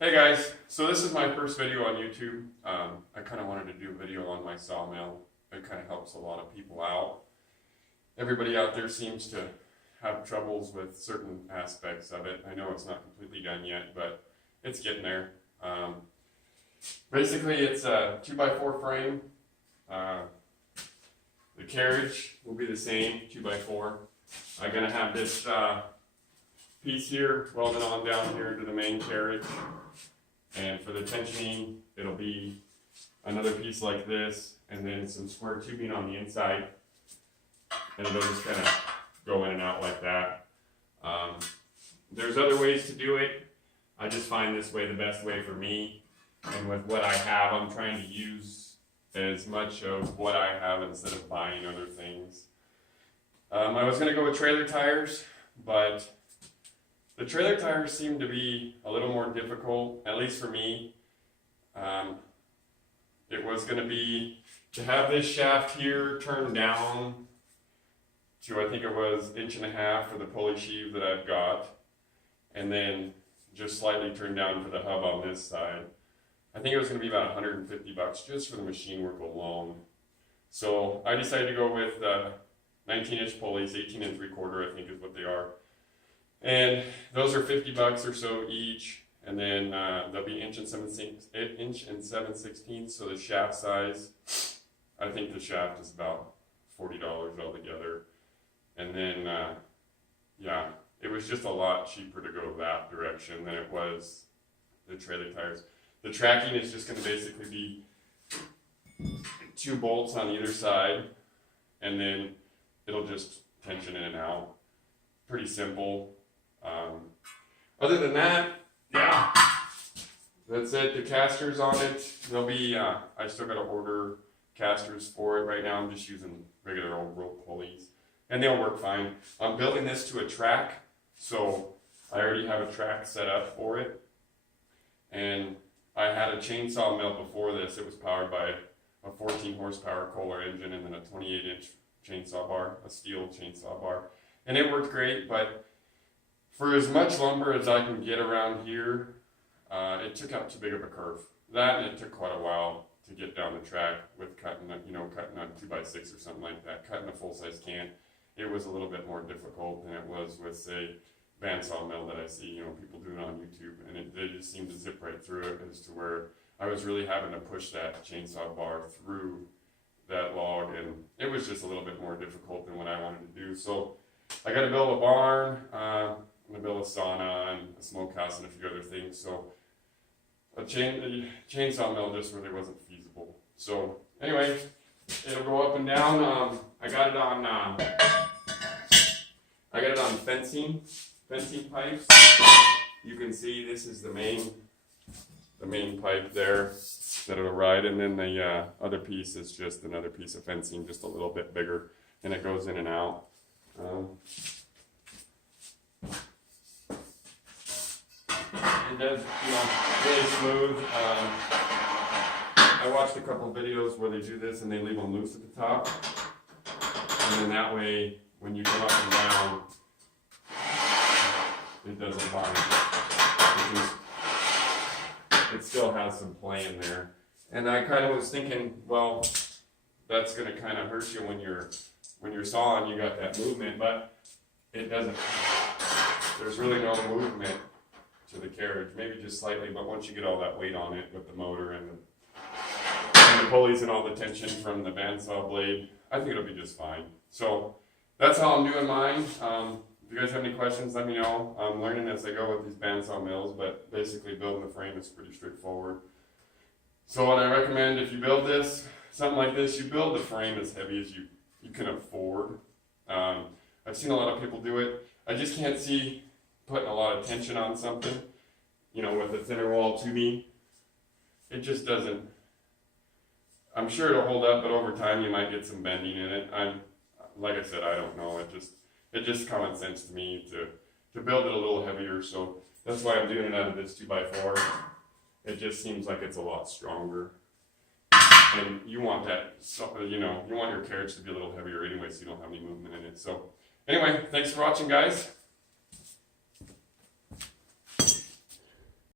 Hey guys, so this is my first video on YouTube. I kind of wanted to do a video on my sawmill. It kind of helps a lot of people out. Everybody out there seems to have troubles with certain aspects of it. I know it's not completely done yet, but it's getting there. Basically, it's a 2x4 frame. The carriage will be the same, 2x4. I'm going to have this piece here welded on down here to the main carriage. And for the tensioning, it'll be another piece like this, and then some square tubing on the inside. And it'll just kind of go in and out like that. There's other ways to do it. I just find this way the best way for me. And with what I have, I'm trying to use as much of what I have instead of buying other things. I was going to go with trailer tires, but the trailer tires seem to be a little more difficult, at least for me. It was going to be to have this shaft here turned down to, I think it was 1.5 inches for the pulley sheave that I've got, and then just slightly turned down for the hub on this side. I think it was going to be about $150 just for the machine work alone. So I decided to go with 19-inch pulleys, 18 3/4 I think is what they are. And those are $50 or so each, and then they'll be 1.7/16". So the shaft size, I think the shaft is about $40 altogether. And then, yeah, it was just a lot cheaper to go that direction than it was the trailer tires. The tracking is just going to basically be 2 bolts on either side, and then it'll just tension in and out. Pretty simple. Other than that, yeah, that's it. The casters on it, they'll be, I still got to order casters for it. Right now I'm just using regular old rope pulleys, and they'll work fine. I'm building this to a track, so I already have a track set up for it. And I had a chainsaw mill before this. It was powered by a 14 horsepower Kohler engine and then a 28-inch chainsaw bar, a steel chainsaw bar. And it worked great, but for as much lumber as I can get around here, it took up too big of a curve. That, and it took quite a while to get down the track with cutting on 2x6 or something like that, cutting a full-size can. It was a little bit more difficult than it was with, say, bandsaw mill that I see, people doing on YouTube, and they just seemed to zip right through it, as to where I was really having to push that chainsaw bar through that log, and it was just a little bit more difficult than what I wanted to do. So I got to build a barn. I'm going to build a sauna and a smokehouse and a few other things. So a chainsaw mill just really wasn't feasible. So anyway, it'll go up and down. I got it on fencing pipes. You can see this is the main pipe there that it'll ride, and then the other piece is just another piece of fencing, just a little bit bigger, and it goes in and out. It does, really smooth. I watched a couple videos where they do this and they leave them loose at the top, and then that way, when you come up and down, it doesn't bind. It still has some play in there. And I kind of was thinking, well, that's going to kind of hurt you when you're sawing. You got that movement, but it doesn't. There's really no movement to the carriage, maybe just slightly, but once you get all that weight on it with the motor and the pulleys and all the tension from the bandsaw blade, I think it'll be just fine. So that's how I'm doing mine. If you guys have any questions, let me know. I'm learning as I go with these bandsaw mills, but basically building the frame is pretty straightforward. So what I recommend, if you build this, something like this, you build the frame as heavy as you can afford. I've seen a lot of people do it. I just can't see putting a lot of tension on something, with a thinner wall tubing. It just doesn't. I'm sure it'll hold up, but over time you might get some bending in it. Like I said, I don't know. It just common sense to me to build it a little heavier. So that's why I'm doing it out of this 2x4. It just seems like it's a lot stronger. And you want that, you want your carriage to be a little heavier anyway, so you don't have any movement in it. So anyway, thanks for watching, guys.